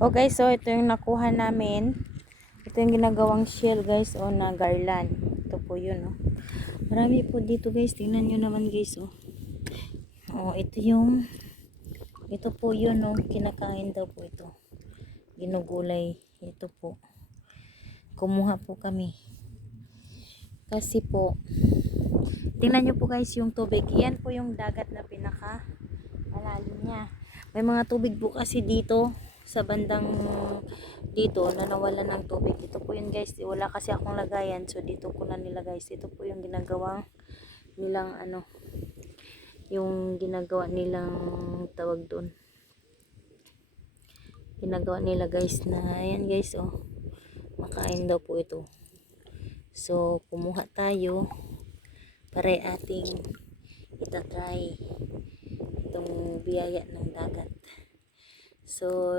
Okay, so ito yung nakuha namin. Ito yung ginagawang shell guys, o na garland. Ito po yun, oh. Marami po dito guys, tingnan nyo naman guys, oh. Oh, ito po yun, oh. Kinakain daw po ito. Ginugulay. Ito po. Kumuha po kami. Kasi po, tingnan nyo po guys yung tubig. Yan po yung dagat na pinaka malalim niya. May mga tubig po kasi dito sa bandang dito na nawalan ng tubig. Ito po yun guys. Wala kasi akong lagayan. So dito ko na nilagay. Ito po yung ginagawa nilang yung ginagawa nilang tawag doon. Ginagawa nila guys na ayan guys, oh. Makain daw po ito. So kumuha tayo para ating itatry itong biyaya ng dagat. So